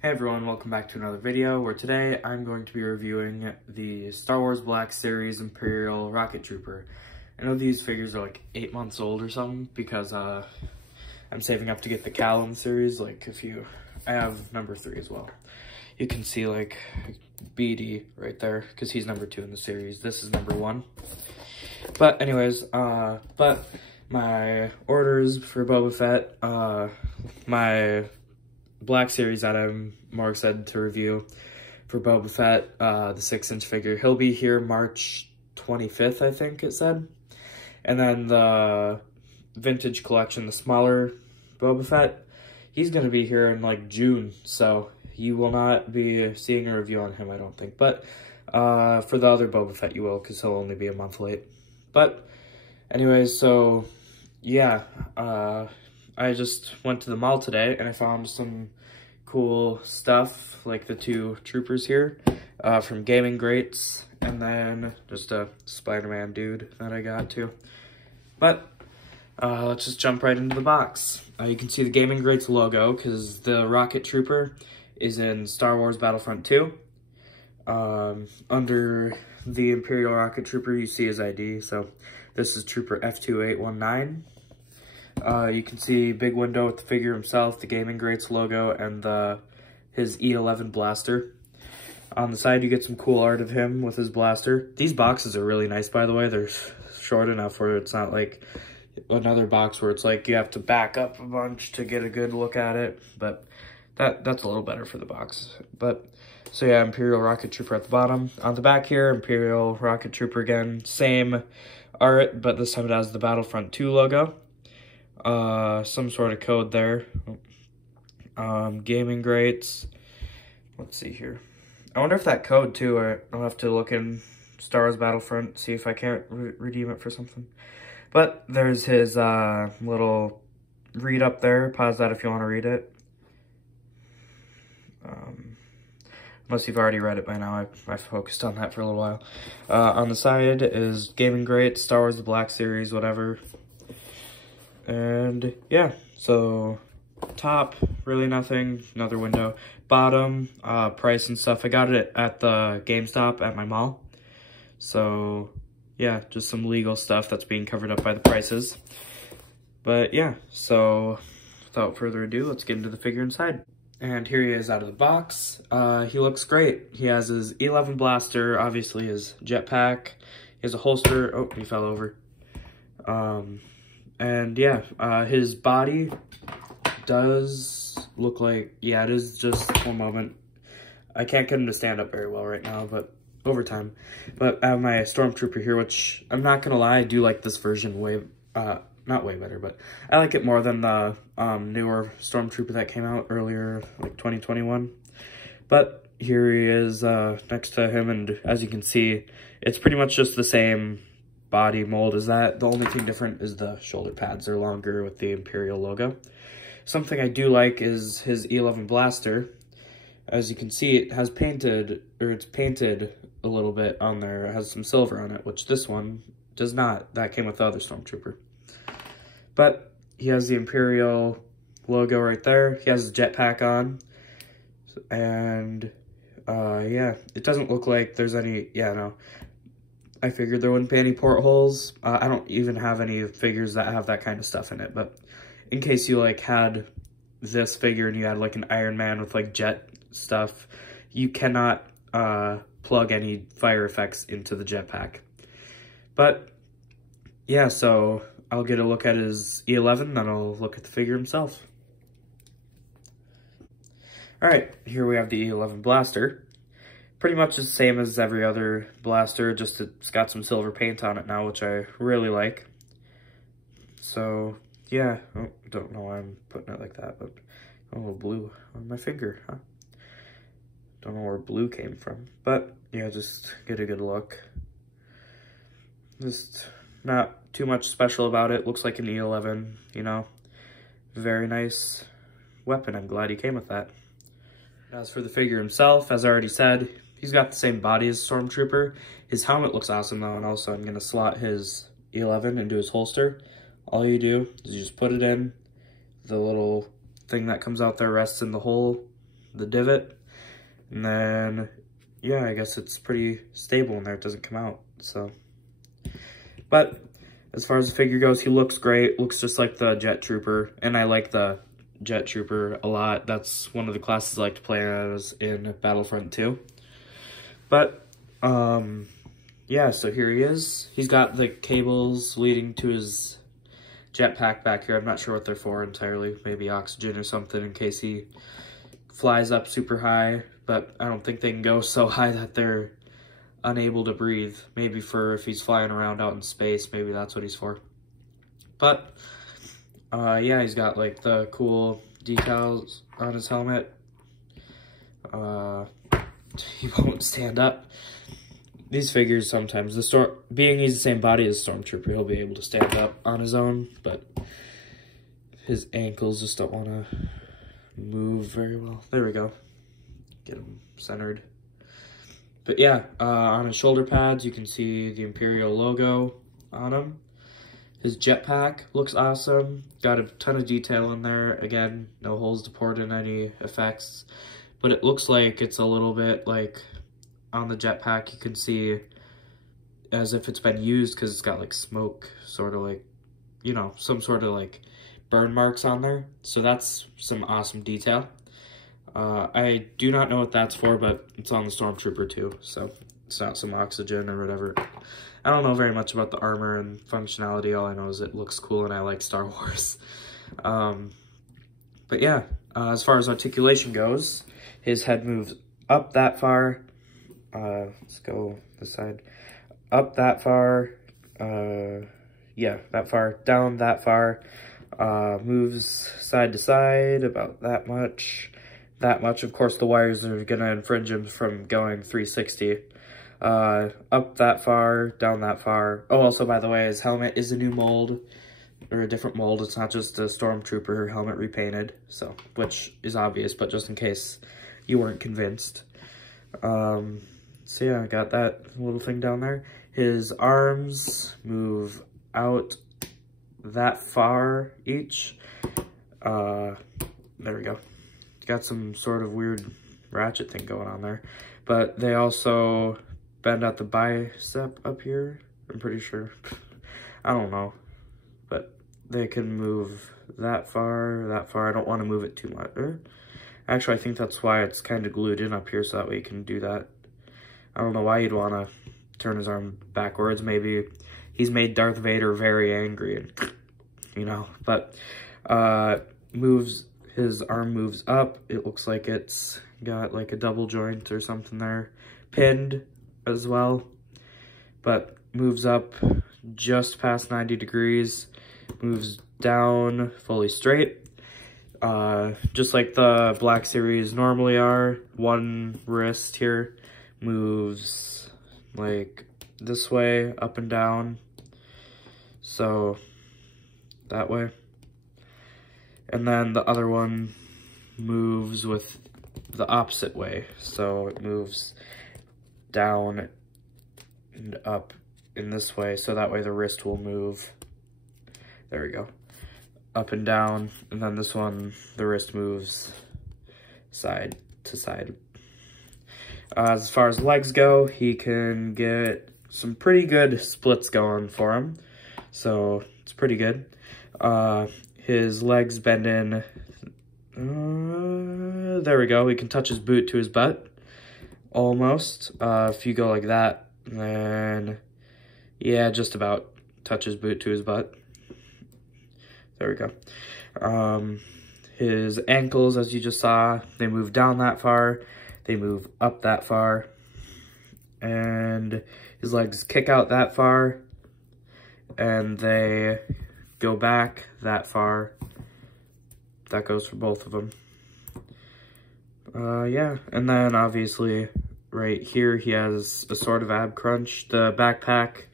Hey everyone, welcome back to another video where today I'm going to be reviewing the Star Wars Black Series Imperial Rocket Trooper. I know these figures are like 8 months old or something because I'm saving up to get the Callum series. I have number 3 as well. You can see like BD right there because he's number 2 in the series. This is number 1. But anyways, my orders for Boba Fett, my Black Series that I'm more excited to review for Boba Fett, the 6-inch figure. He'll be here March 25th, I think it said. And then the vintage collection, the smaller Boba Fett, he's going to be here in like June. So you will not be seeing a review on him, I don't think. But for the other Boba Fett you will, because he'll only be a month late. But anyways, so yeah, I just went to the mall today and I found some cool stuff, like the 2 troopers here from Gaming Greats, and then just a Spider-Man dude that I got too. But let's just jump right into the box. You can see the Gaming Greats logo because the Rocket Trooper is in Star Wars Battlefront 2. Under the Imperial Rocket Trooper, you see his ID, so this is Trooper F2819. You can see big window with the figure himself, the Gaming Greats logo, and his E11 blaster. On the side, you get some cool art of him with his blaster. These boxes are really nice, by the way. They're short enough where it's not like another box where it's like you have to back up a bunch to get a good look at it. But that's a little better for the box. But so yeah, Imperial Rocket Trooper at the bottom. On the back here, Imperial Rocket Trooper again. Same art, but this time it has the Battlefront 2 logo. Some sort of code there. Gaming Greats. Let's see here. I wonder if that code too, I'll have to look in Star Wars Battlefront, see if I can't redeem it for something. But there's his little read up there. Pause that if you want to read it. Unless you've already read it by now, I focused on that for a little while. On the side is Gaming Greats, Star Wars The Black Series, whatever. And yeah, so top, really nothing, another window. Bottom, price and stuff. I got it at the GameStop at my mall. So yeah, just some legal stuff that's being covered up by the prices. But yeah, so without further ado, let's get into the figure inside. And here he is out of the box. He looks great. He has his E11 blaster, obviously his jetpack. He has a holster. Oh, he fell over. And yeah, his body does look like, yeah, it is just one moment. I can't get him to stand up very well right now, but over time. But I have my Stormtrooper here, which I'm not gonna lie, I do like this version way, not way better, but I like it more than the newer Stormtrooper that came out earlier, like 2021. But here he is next to him, and as you can see, it's pretty much just the same body mold as that. The only thing different is the shoulder pads are longer with the Imperial logo. Something I do like is his E11 blaster. As you can see, it has painted, or it's painted a little bit on there. It has some silver on it, which this one does not. That came with the other Stormtrooper. But he has the Imperial logo right there. He has his jetpack on. And yeah, it doesn't look like there's any, yeah, no. I figured there wouldn't be any portholes. I don't even have any figures that have that kind of stuff in it, but in case you like had this figure and you had like an Iron Man with like jet stuff, you cannot plug any fire effects into the jetpack. But yeah, so I'll get a look at his E11, then I'll look at the figure himself. Alright, here we have the E11 blaster. Pretty much the same as every other blaster, just it's got some silver paint on it now, which I really like. So, yeah, oh, don't know why I'm putting it like that, but oh, blue on my finger, huh? Don't know where blue came from, but yeah, just get a good look. Just not too much special about it. Looks like an E11, you know. Very nice weapon. I'm glad he came with that. As for the figure himself, as I already said, he's got the same body as Stormtrooper. His helmet looks awesome though, and also I'm gonna slot his E11 into his holster. All you do is you just put it in. The little thing that comes out there rests in the hole the divot. And then, yeah, I guess it's pretty stable in there. It doesn't come out, so. But as far as the figure goes, he looks great. Looks just like the Jet Trooper, and I like the Jet Trooper a lot. That's one of the classes I like to play as in Battlefront 2. But, yeah, so here he is. He's got the cables leading to his jetpack back here. I'm not sure what they're for entirely. Maybe oxygen or something in case he flies up super high. But I don't think they can go so high that they're unable to breathe. Maybe for if he's flying around out in space, maybe that's what he's for. But, yeah, he's got, like, the cool decals on his helmet. He won't stand up. These figures sometimes, being he's the same body as Stormtrooper, he'll be able to stand up on his own, but his ankles just don't want to move very well. There we go. Get him centered. But yeah, on his shoulder pads, you can see the Imperial logo on him. His jetpack looks awesome. Got a ton of detail in there. Again, no holes to port in any effects. But it looks like it's a little bit like on the jetpack, you can see as if it's been used because it's got like smoke, sort of like, you know, some sort of like burn marks on there. So that's some awesome detail. I do not know what that's for, but it's on the Stormtrooper too, so it's not some oxygen or whatever. I don't know very much about the armor and functionality. All I know is it looks cool and I like Star Wars. But yeah, as far as articulation goes, his head moves up that far. Let's go this side. Up that far. Yeah, that far. Down that far. Moves side to side about that much. That much. Of course, the wires are going to infringe him from going 360. Up that far, down that far. Oh, also, by the way, his helmet is a new mold, or a different mold. It's not just a Stormtrooper helmet repainted, so, which is obvious, but just in case you weren't convinced. So yeah, I got that little thing down there. His arms move out that far each. There we go. Got some sort of weird ratchet thing going on there. But they also bend out the bicep up here, I'm pretty sure. I don't know. But they can move that far, that far. I don't want to move it too much. Actually, I think that's why it's kind of glued in up here, so that way you can do that. I don't know why you'd want to turn his arm backwards. Maybe he's made Darth Vader very angry, and, you know. But his arm moves up. It looks like it's got like a double joint or something there. Pinned as well. But moves up just past 90 degrees. Moves down fully straight. Just like the Black Series normally are. One wrist here moves like this way, up and down. So that way. And then the other one moves with the opposite way. So it moves down and up in this way. So that way the wrist will move. There we go. Up and down. And then this one, the wrist moves side to side. As far as legs go, he can get some pretty good splits going for him. So it's pretty good. His legs bend in. There we go. We can touch his boot to his butt. Almost. If you go like that, then yeah, just about touch his boot to his butt. There we go. His ankles, as you just saw, they move down that far. They move up that far. And his legs kick out that far. And they go back that far. That goes for both of them. Yeah, and then obviously right here he has a sort of ab crunch. The backpack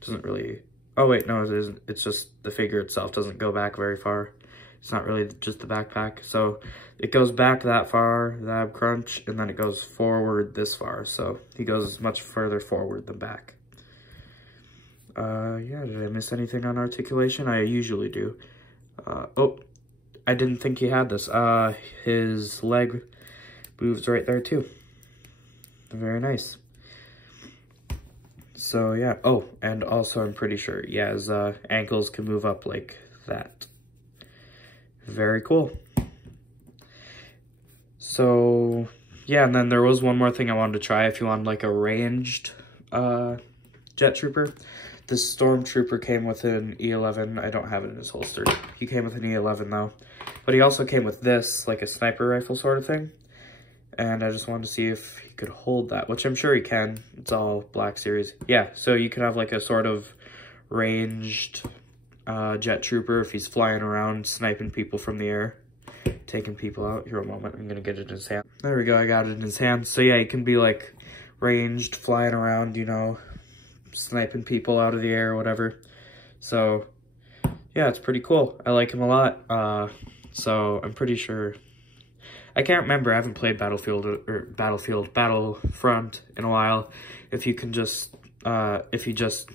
doesn't really, oh wait, no, it isn't. It's just the figure itself doesn't go back very far. It's not really just the backpack. So it goes back that far, the ab crunch, and then it goes forward this far. So he goes much further forward than back. Yeah, did I miss anything on articulation? I usually do. Oh, I didn't think he had this. His leg moves right there too. Very nice. So yeah, oh, and also I'm pretty sure, yeah, his ankles can move up like that. Very cool. So yeah, and then there was one more thing I wanted to try if you want like a ranged jet trooper. This stormtrooper came with an E11. I don't have it in his holster. He came with an E11 though. But he also came with this, like a sniper rifle sort of thing. And I just wanted to see if he could hold that, which I'm sure he can. It's all Black Series. Yeah, so you can have like a sort of ranged jet trooper if he's flying around, sniping people from the air, taking people out. Here, a moment, I'm gonna get it in his hand. There we go, I got it in his hand. So yeah, he can be like ranged, flying around, you know, sniping people out of the air or whatever. So yeah, it's pretty cool. I like him a lot. So I'm pretty sure, I can't remember, I haven't played Battlefront in a while. If you can just, if you just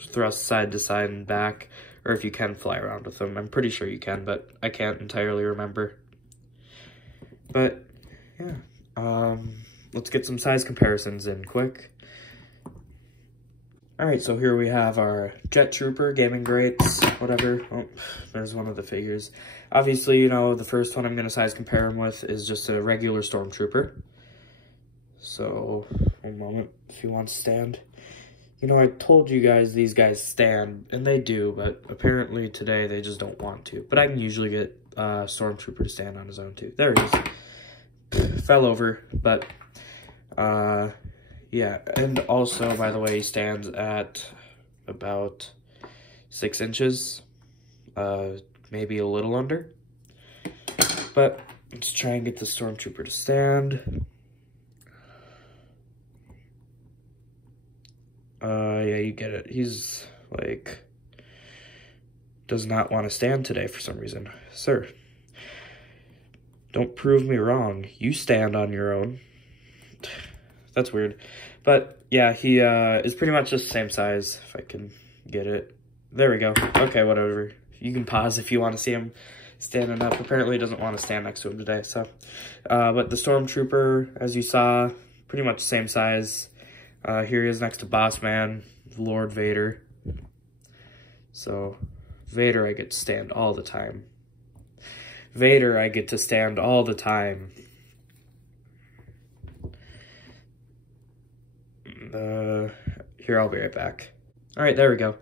thrust side to side and back, or if you can fly around with them. I'm pretty sure you can, but I can't entirely remember. But yeah, let's get some size comparisons in quick. Alright, so here we have our Jet Trooper, Gaming Greats, whatever. Oh, there's one of the figures. Obviously, you know, the first one I'm going to size compare him with is just a regular Stormtrooper. So, one moment, if you want to stand. You know, I told you guys these guys stand, and they do, but apparently today they just don't want to. But I can usually get Stormtrooper to stand on his own too. There he is. Fell over, but yeah, and also, by the way, he stands at about 6 inches, maybe a little under. But let's try and get the Stormtrooper to stand. Yeah, you get it. He's, like, does not want to stand today for some reason. Sir, don't prove me wrong. You stand on your own. That's weird. But, yeah, he is pretty much just the same size, if I can get it. There we go. Okay, whatever. You can pause if you want to see him standing up. Apparently he doesn't want to stand next to him today, so. But the Stormtrooper, as you saw, pretty much the same size. Here he is next to Boss Man, Lord Vader. So, Vader I get to stand all the time. Vader I get to stand all the time. Here, I'll be right back. Alright, there we go.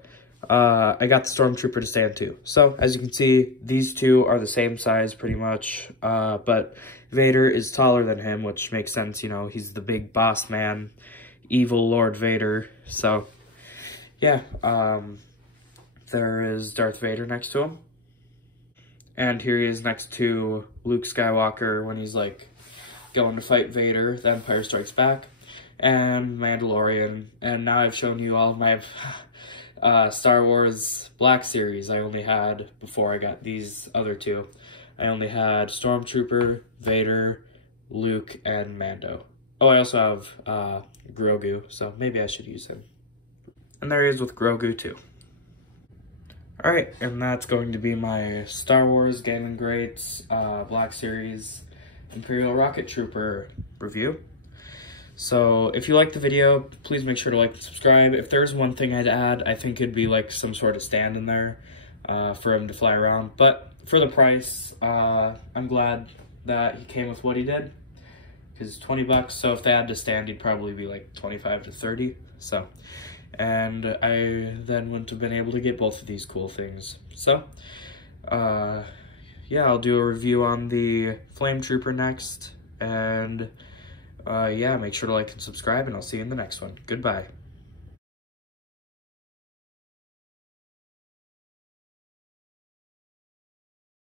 I got the Stormtrooper to stand too. So, as you can see, these two are the same size pretty much, but Vader is taller than him, which makes sense, you know, he's the big boss man, evil Lord Vader. So, yeah, there is Darth Vader next to him. And here he is next to Luke Skywalker when he's, like, going to fight Vader, The Empire Strikes Back, and Mandalorian. And now I've shown you all my Star Wars Black Series I only had before I got these other two. I only had Stormtrooper, Vader, Luke, and Mando. Oh, I also have Grogu, so maybe I should use him. And there he is with Grogu too. Alright, and that's going to be my Star Wars Gaming Greats Black Series Imperial Rocket Trooper review. So, if you liked the video, please make sure to like and subscribe. If there's one thing I'd add, I think it'd be like some sort of stand in there for him to fly around. But for the price, I'm glad that he came with what he did, because 20 bucks, so if they had to stand, he'd probably be like 25 to 30, so. And I then wouldn't have been able to get both of these cool things. So, yeah, I'll do a review on the Flame Trooper next, and yeah, make sure to like and subscribe, and I'll see you in the next one. Goodbye.